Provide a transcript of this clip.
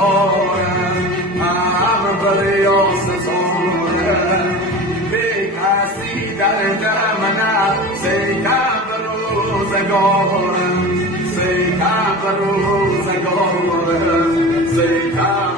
خارم هم بر آسزارم به کسی در من سیکم بر روزگارم سیکم بر روزگارم سیکم